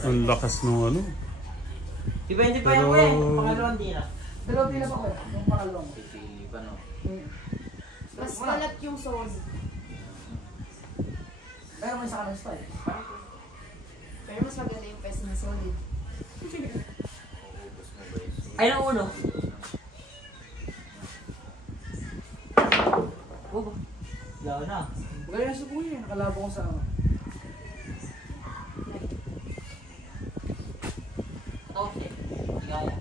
Ang lakas ng ano. Depende pa yung pangalawang tira. Dalawang tira pa ko. Yung pangalawang. Paano? Mas kalat yung solid. Pero may sa kanan style. Pero mas maganda yung pes na solid. Ay, ang uno. Oh, yaw na. Gaya sa kuya. Nakalabo ko sa ano. Okay. Gaya.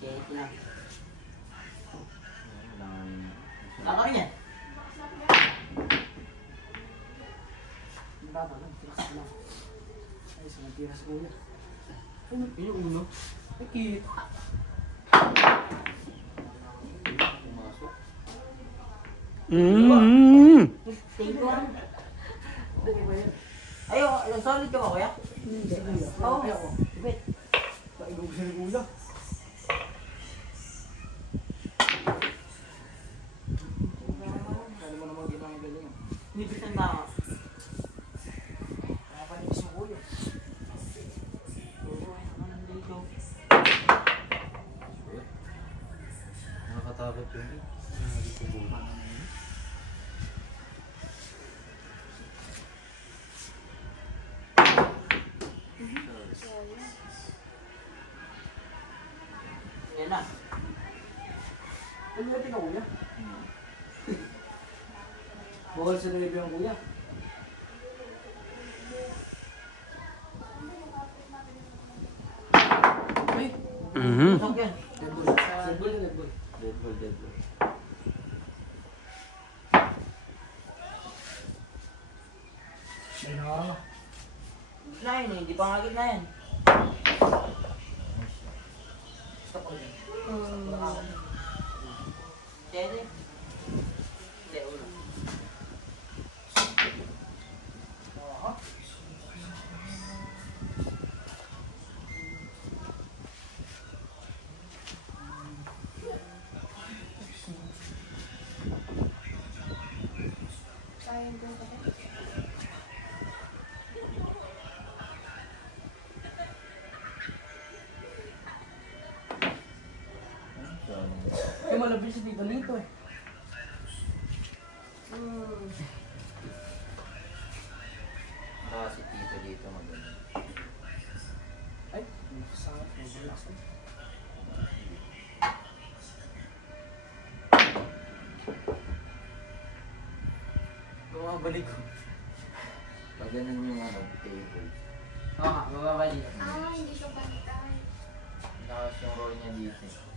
Shake lang. Laka rin yan. Ang bata lang. Tiras lang. Ay, sa nagtira sa kuya. Ano yung uno? Nakit. Ayo, yung solid ka ba, kuya? Hindi. Oo. Ako. Wait. Paigong ko siya ni kuya. Kaya mo naman ginang galing. Nipitan na ako. Nakapanipis mo kuya. Nakakatakot yun. Yan na. Pagbuti ka kuya. Bukal sa nilibig ang kuya. Ay! Tusok yan. Dead ball. Dead ball. Dead ball. Dead ball, dead ball. Ay na. Na yun eh, hindi pa nga gitna yan. Stop ko din. Pwede. Hindi, uno. Aha. Sayang doon ka. Ay, malabis si Tito Lito eh. Si Tito dito maganda. Ay, sangat mo relax eh. Bumabalik ko. Pag ganun yung table. Oo nga, mababalik. Hindi siya pantay. Tapos yung roll niya dito.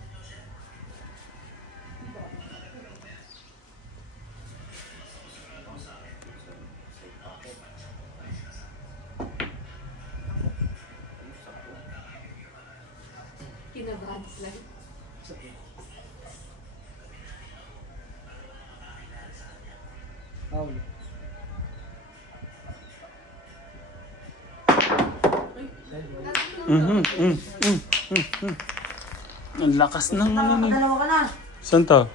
Kinabahan sila. Paul. Ang lakas ng ano. Dalawa ka na! Saan to?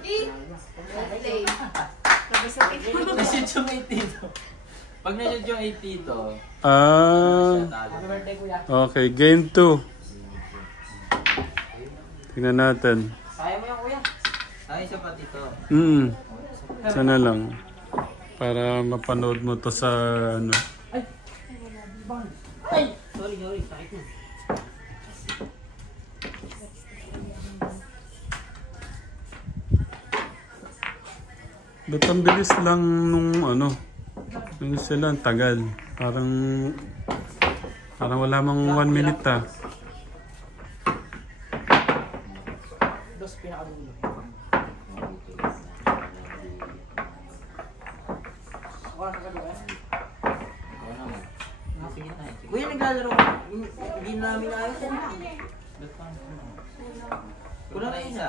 Play. Tapos sa ito. Nashoot yung 8 dito. Pag nashoot yung 8 dito, Happy birthday kuya. Okay, game 2. Tingnan natin. kaya mo yung kuya. Kaya isa pa dito. Sana lang. Para mapanood mo to sa ano. Ay! Sorry, sakit na. Ba't ang bilis lang nung ano? Ano sila, ang tagal. Parang wala mang 1 minute ah. Dos, pinakadulo. Ako lang kakadulo eh. Ako naman. Sige na. Kuya, naglalaro. Hindi namin ayos. Kulang na isa.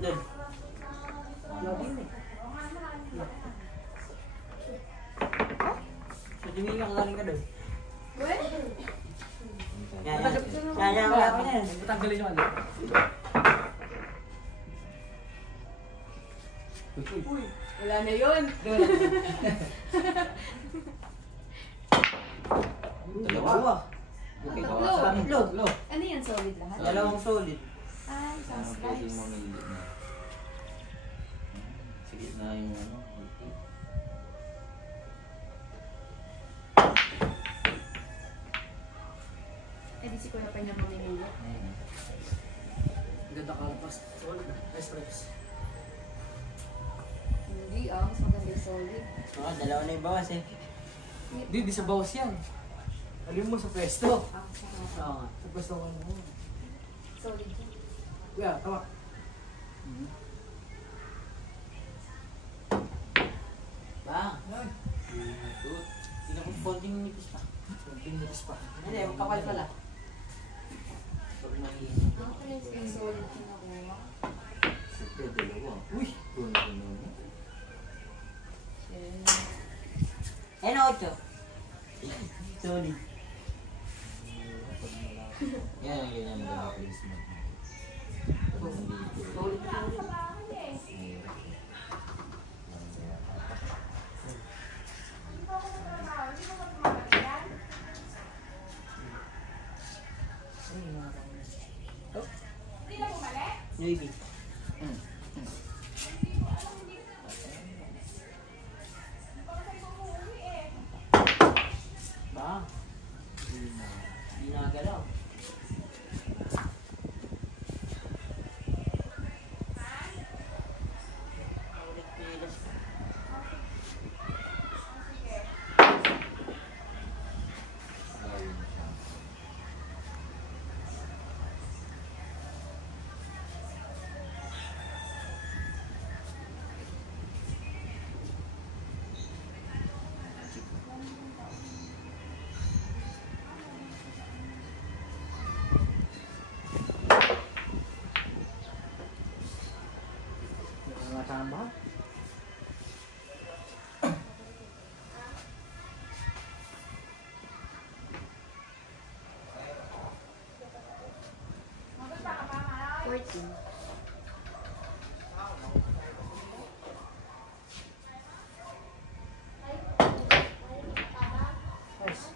Doon. Lagi yun eh. So, tumingin ka galing ka doon. Well, Kaya ako na yan. Patanggalin yung ano. uy, wala na yun. Dalawa. Okay, tatlo. Ano yan, solid lahat? Dalawang solid. Ay, isang Pwede slice. mo mamili na. Sige na yung ano. Okay. Eh, di si Kuya pa niya mamimili. Ganda kalapas. Solid na. Express. Hindi mas maganda yung solid. Dalawa na yung bawas eh. Di sa bawas yan. Alim mo sa pwesto. Sarap. Oo nga. Sa pwesto ko ano. Solid yun. Kuya, tama. Ba? Ay, Shoot. Tingnan ko konting nipis pa. konting nilis pa. Hindi, kapal pala. Pag mahina. Ako pala yung solid kinakuha. Siyempre, dalawa. Uy! Doon ko na. Ayun o, 8. Solid. Yan ang ganyan na placement. Pag nandito. Solid. Navy. Ba? Hindi nakagalaw. Ulit pilas pa. Gawin siya. Mga tama. $14. Nice.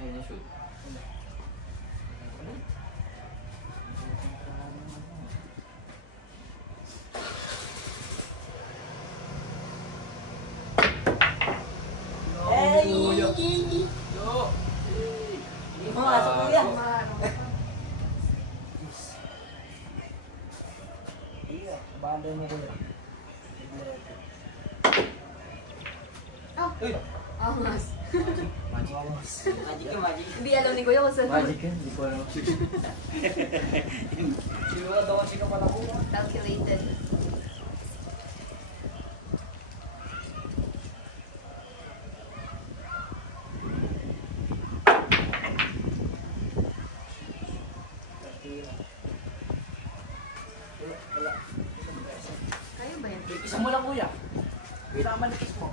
Ayun na shoot. Hey! Yo! Hindi mo masok ko yan. Iya, banda mo ko yan. Oh, Uy! angas. Magic. Magic yung magic. Hindi alam ni Kuya kung saan. Magic yan. Hindi ko alam. Sigurado kasi ka pala ko. Calculated. Wala. Kayo ba yan? Isa mo lang kuya. Kita manipis mo.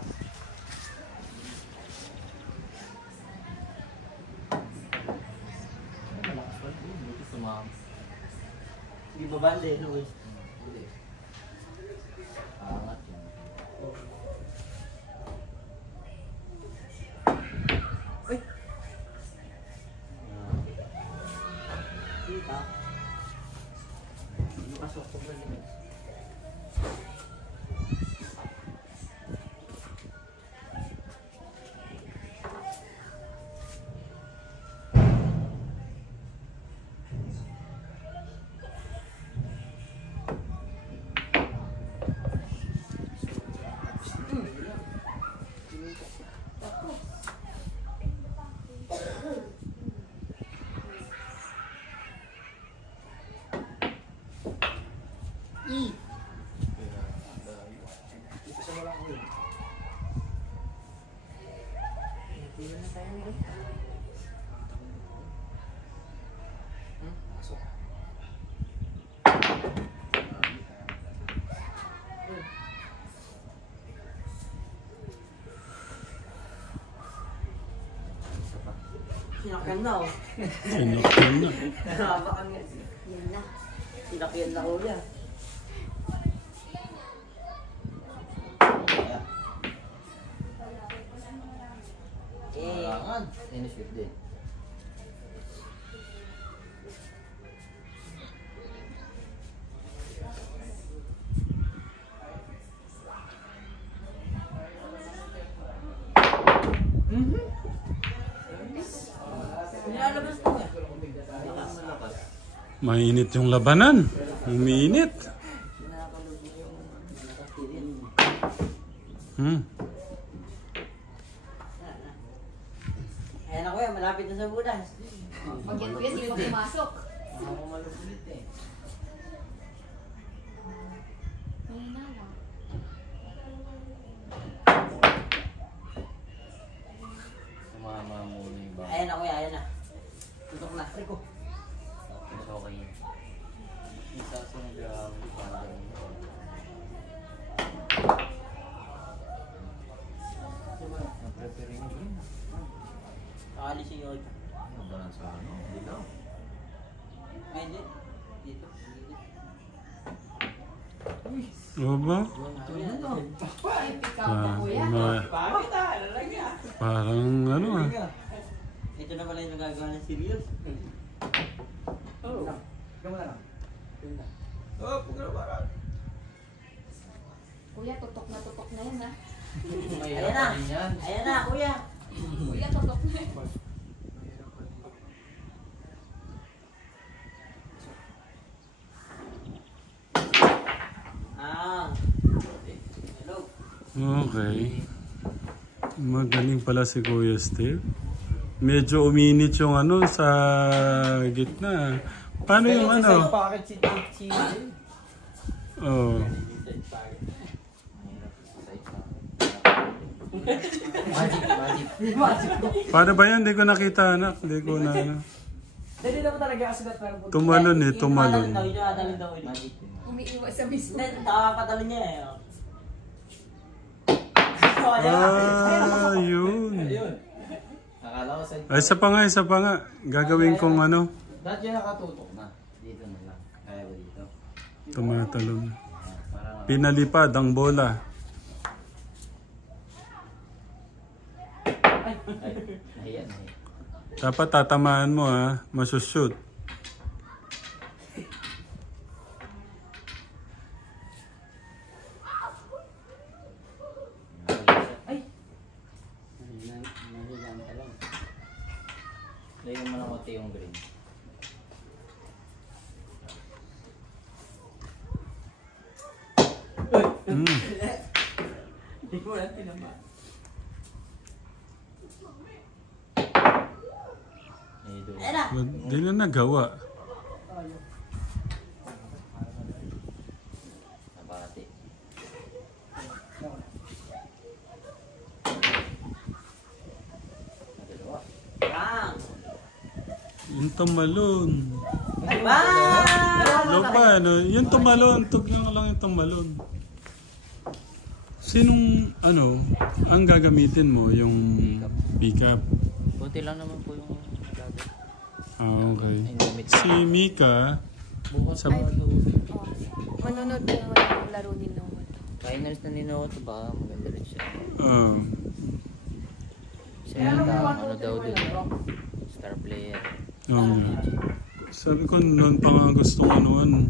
Malakas pa rin. Buti sumama. Hindi ba banda eh, Luis? Hindi. Angat yan. Uy! Kita. Hindi pasok ko ba Luis? Ito sa walang uwi. Pila na tayo nito. Pasok. Sinakyan na oh. Sinakyan na. Nakabakan nga. Yan na. Sinakyan na kuya. Kailangan. Inisweet din. Nilalabas ko nga. Malakas. Mainit yung labanan. Umiinit. Nakapalog mo yung nakatilin. Ayan na kuya, malapit na sa budas. Pag yan kuya, hindi pa pumasok. Ako malukulit eh. May hinawa. Sumama muna yung baka. Ayan na kuya, ayan na. Tutok na. Rico. Mas okay yun. Isa sa nag-aaral. Parang ganun. Prepare nyo rin. Nakalising yung ito. Ano ba lang sa ano? Dilaw. Ay, hindi. Dito. O ba? Ayan na. Ay, pick up na kuya. Bakit ah? Ano lang yan? Parang ano ah. Ito na pala yung nagagawa ng serious. Oh. Ikaw mo na lang. Yun na. Oh, pagkarabaran. Kuya, tutok na yan ha. Ayan na. Ayan na, kuya. Kuya, tutok na yan. Ah. Hello. Okay. Magaling pala si Kuya Steve. Medyo uminit yung ano sa gitna. Paano yung ano? Bakit si Chichi? Oh. Paano ba yan? Hindi ko nakita anak. Hindi ko na ano. Hindi naman talaga kasulat pero Tumalon eh, tumalon. Tumalon daw. Umiiwas sa mismo. Hindi, nakapatalo niya eh. Ah, yun. Akala ko sa... Ay, isa pa nga. Gagawin kong ano. Dahil yan nakatutok na. Dito na lang. Kaya ba dito? Tumatalon. Para Pinalipad ang bola. ayan. Dapat tatamaan mo ha. Masushoot. Ay! Layan mo ng konti yung green. Hindi ko lang tinama. Ayan na! Di na nagawa. Nabati. Nadalawa. Bang! Yung tumalon. Bang! Lopa, ano? Yung tumalon. Tugnan ko lang yung tumalon. Sinong, ano, ang gagamitin mo? Yung pick-up? Kunti lang naman po yung gagawin. Ah, okay. Ay, gamit. Si Mika, Bukas sa, Manonood po muna ng laro ni Noah. finals na ninoto ba? Maganda rin siya. ah, Siya ano daw dun. Star player. sabi ko noon pa nga gustong anuan.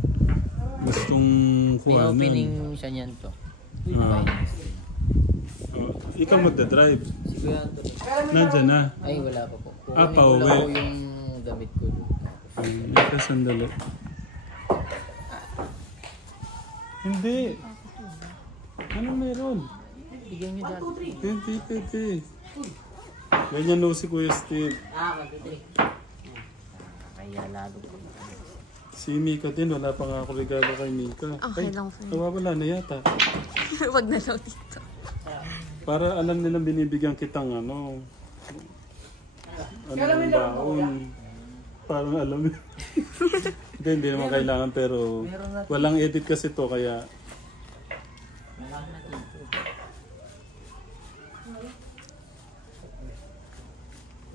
Gustong May kuha opening siya niyan to. Ah. Finals. Ikaw magdadrive. Si Kuya Anthony. Nandyan na. Ay, wala pa po. Ah, Kukunin ko pauwi. lang po yung damit ko doon. Mika, sandali. Hindi. Ano meron? Bigyan niyo dati. Hindi. Ganyan no si Kuya Steve. 1, 2, 3. Kaya lalo po. Si Mika din, wala pa nga ako regalo kay Mika. Okay lang po. Nawawala na yata. Wag na daw dito. Para alam nilang binibigyan kitang ano. Ano yung baon. Parang alam mo. Hindi naman kailangan pero walang edit kasi to kaya. Wala na dito.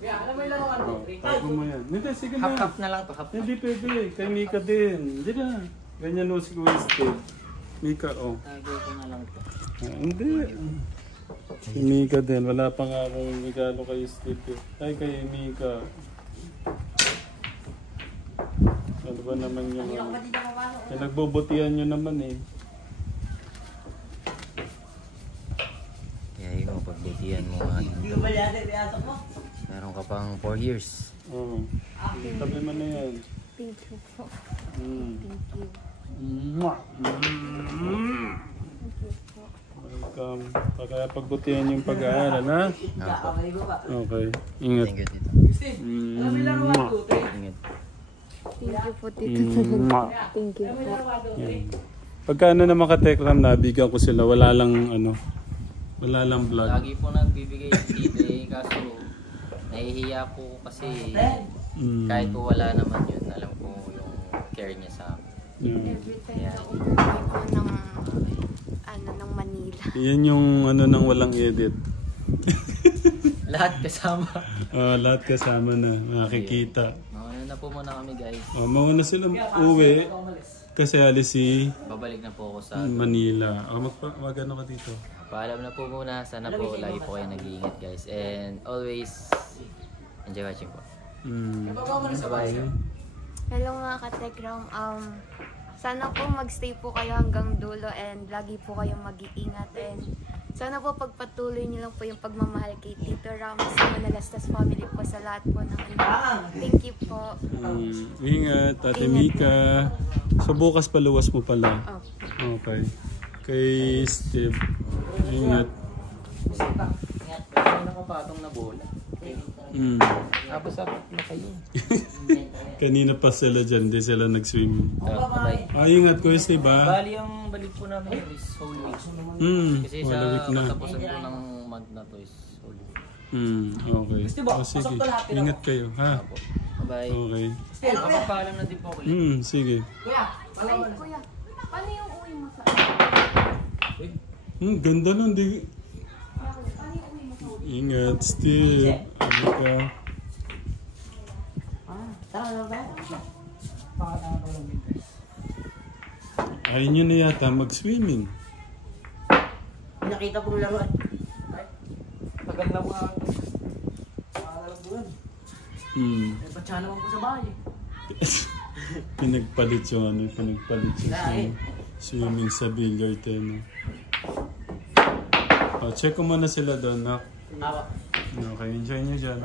Alam mo yung laro 1, 2, 3. Tago mo yan. Hindi, sige na. Half na lang to. Half. Hindi pwede. Kay Mika din. Hindi na. Ganyan no si Kuya Steve. Mika, oh. Tago ko na lang to. Hindi. Si Mika din. Wala pa nga akong regalo kay Steve. Ay, kay Mika. Ano ba naman yung ano? Nagbubutihan nyo naman eh. Kaya yun, pagbutihan mo nga dito. Meron ka pang 4 years. Oo. Tabi mo na yan. Thank you po. Mm. Thank you. Mwah. Mm. Welcome. Kaya pagbutihan yung pag-aaral, ha? Okay. Ingat. Thank you, tito. Alam mo yung laro 1, 2, 3. Ingat. Thank you po, Tito. Mwah. Thank you Alam mo yung po. laro 1, 2, 3. Yan. Pagka ano naman ka-Tekram, nabigyan ko sila. Wala lang ano. Wala lang vlog. Lagi po nagbibigay dito eh. Kaso, nahihiya po ko kasi kahit po wala naman yun, alam ko yung care niya sa akin. Yeah. Every time na umuwi po ng, ng Manila. Yan yung ano nang walang edit. Lahat kasama. Lahat kasama na. Makikita. Ano na po muna kami guys. Mauna silang uwi. Kasi alis si Babalik na po ako sa Manila. Mag-ano ka dito? paalam na po muna. Sana po lagi po kayo nag-iingat guys. And always enjoy watching po. Bye. Hello mga ka-Tekram. Sana po magstay po kayo hanggang dulo and lagi po kayong mag-iingat and sana po pagpatuloy niyo lang po yung pagmamahal kay Tito Ram sa Manalastas family po sa lahat po ng Thank you po. Ingat, Ate Mika. So bukas paluwas mo pala. Oh. Okay. Kay Steve. Ingat. May nakapatong na bola. Tapos na kayo. Kanina pa sila dyan, hindi sila nag-swimming. Bye. Ingat ko Steve ha. Bali ang balik po namin is Holy Week. Kasi sa Malawik na. katapusan po ng month na to is Holy Week. Okay. Sige. Ingat kayo ha. Bye. Okay. Papapaalam na din po ako. Sige. Kuya, Ay, kuya, paano yung uwi mo sa Ganda nun. Di... Ingat, Steve. Ano ka? Ayaw nyo na yata mag-swimming. nakita kong laruan. Tagal na mga Laruan. Batsa naman po sa bahay. Pinagpalit yung ano, pinagpalit yung swimming sa billiard no? Check ko muna sila doon, nak. Okay, enjoy nyo dyan.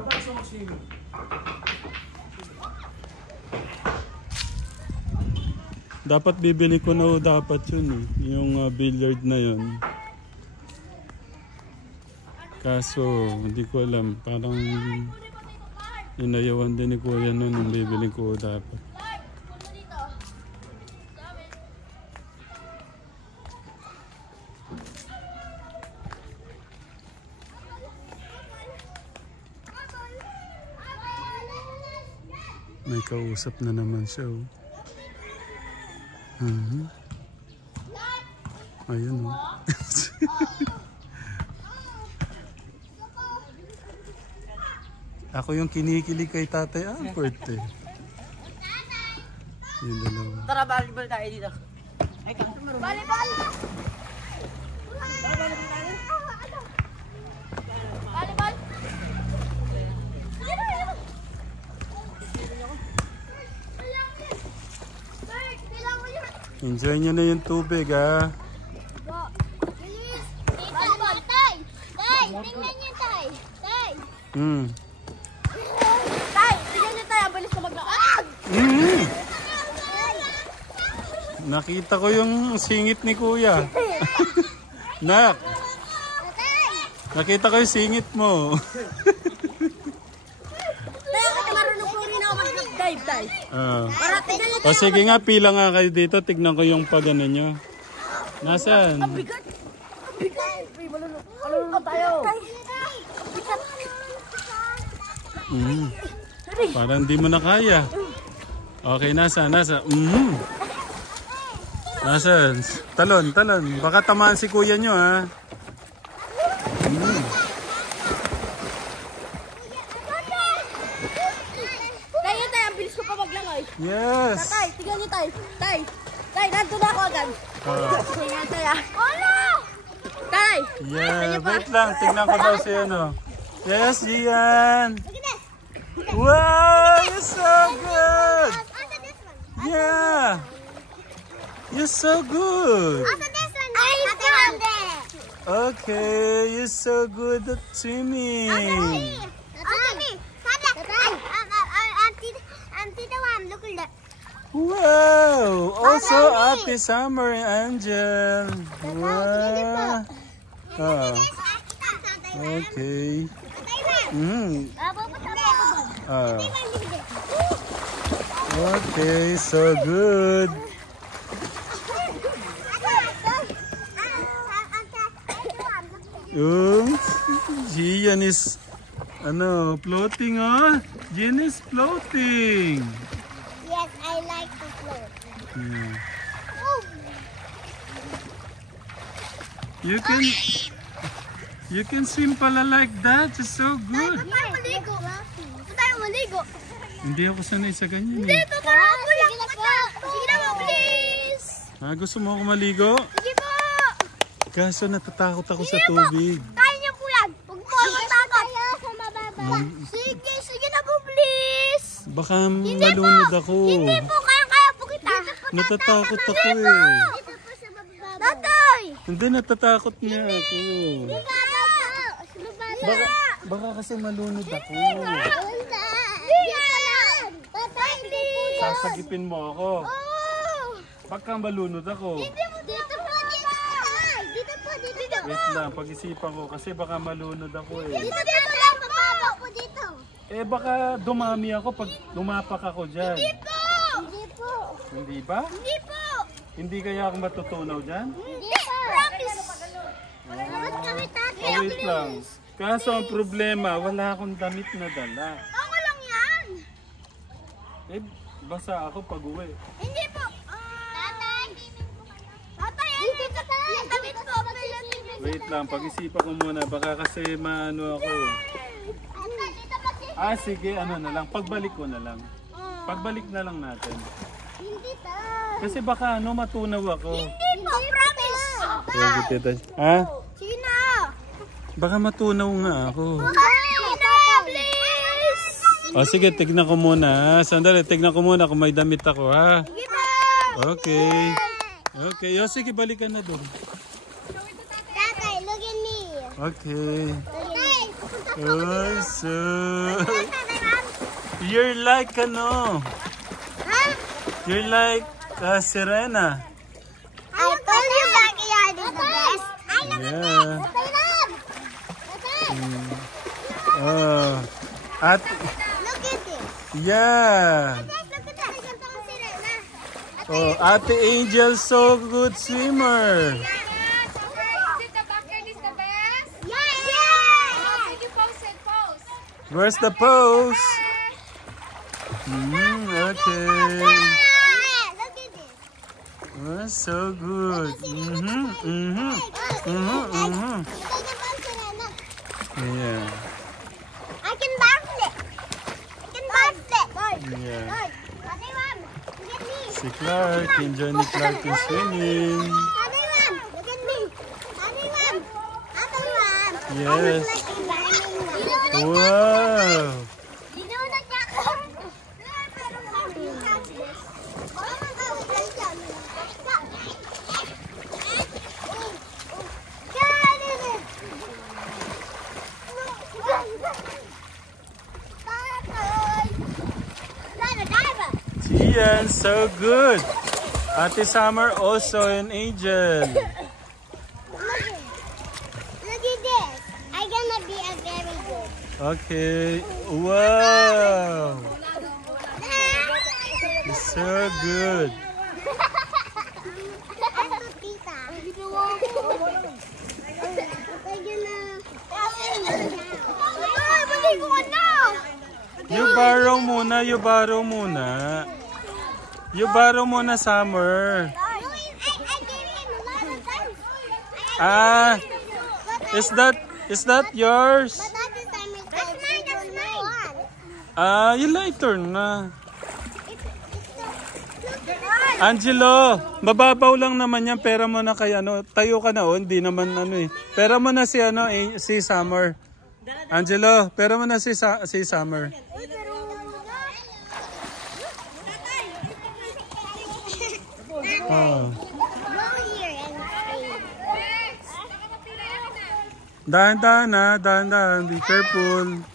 Dapat bibili ko na dapat yun yung billiard na yun. Kaso, hindi ko alam. Parang inayawan din ni Kuya nun yung bibili ko dapat. May kausap na naman siya. Ayun Ako yung kinikilig kay Tatay Albert eh. Yung dalawa. Tara, volleyball tayo dito. Ay, Volleyball! Volleyball! Enjoy nyo na yung tubig ha. Bilis! Tay! Tay! Tingnan niyo, Tay! Tay! Tay! Tingnan niyo, Tay! Ang bilis na maglakad! Nakita ko yung singit ni Kuya. Nak! Tay! Nakita ko yung singit mo. Marunong po rin ako mag-dive, dive. Para tignan niyo. O sige nga, pila nga kayo dito. Tignan ko yung pag-ano nyo. Nasaan? Bigat. Malulunod tayo. Parang di mo na kaya. Okay, nasaan? Nasaan? Talon. Baka tamaan si kuya nyo, ha? Tayo, ang bilis ko pa maglangoy. Yes! Tay, tignan niyo, tay. Tay, nandun ako agad. Tingnan tayo. Ano? Tay! Yeah, wait lang. Tignan ko daw si ano. Yes, Gian! Wow! You're so good! Yeah! You're so good! Okay, you're so good at swimming. Wow! Also, Ate Summer and Angel. Wow! Okay. Okay, so good. Gian is floating, oh. Gian is floating. Yes, I like to float. You can swim pala like that. It's so good. Tayo maligo. Hindi ako sanay sa ganyan. Dito, tara po lang. Sige na mo, please. Gusto mo ako maligo? Sige po. Kaso natatakot ako sa tubig. Kaya niyo po yan. Huwag po ako matakot. Sige na po, please. Baka malunod ako. Hindi po, kaya po kita. Natatakot ako eh. Tatay! Hindi, natatakot niya ako. Hindi ka daw po. Baka kasi malunod ako. Tatay, please. Sasagipin mo ako. Oh! Baka malunod ako. Dito po, dito. Wait lang, pag-isipan ko kasi baka malunod ako eh. Dito lang, pababa po dito. Baka dumami ako pag lumapak ako dyan. Hindi po. Hindi ba? Hindi po. Hindi kaya ako matutunaw dyan? Hindi po. Promise. Labas kami, tatay. Wait lang. Kaso ang problema, wala akong damit na dala. Ako lang yan. Basa ako pag uwi. Hindi po. Tatay. Tatay, yung damit po. Wait lang, pag-isipan ko muna. Baka kasi maano ako eh. Sige, na lang. Pagbalik ko na lang. Pagbalik na lang natin. Hindi tayo. Kasi baka matunaw ako. Hindi po, promise. Sige na. Baka matunaw nga ako. Sige na, please. Sige, tignan ko muna. Sandali, tignan ko muna kung may damit ako, ha? Sige po. Okay. Okay, sige, balikan na doon. Tatay, look at me. Okay. Tatay. So... You're like You're like Serena. I told you backyard is the best. I love it. Yeah. Look at this. Yeah. Look at that. Serena. Ate Angel, so good swimmer. Is the backyard is the best? Yes. Can you pose it? Pose. Where's the pose? Okay. Look at this. So good. Yeah. I can bounce it. Yeah. Ate Mom, look at me. Si Clark, and Johnny Clark is swimming. Ate Mom, look at me. Ate Mom. Ate Mom. Yes. Wow. Wow. Gian, so good. Ate Summer also an angel. Look at this. I Okay. Wow. It's so good. You borrow muna, you borrow muna. You borrow muna, Summer. Ah, is that yours? Ah, yung lighter na. Angelo, mababaw lang naman yan. Pera mo na kay ano. Tayo ka na o, hindi naman ano eh. Pera mo na si ano, si Summer. Angelo, pera mo na si Summer. Oh. Dahan-dahan ha, dahan-dahan. Be careful.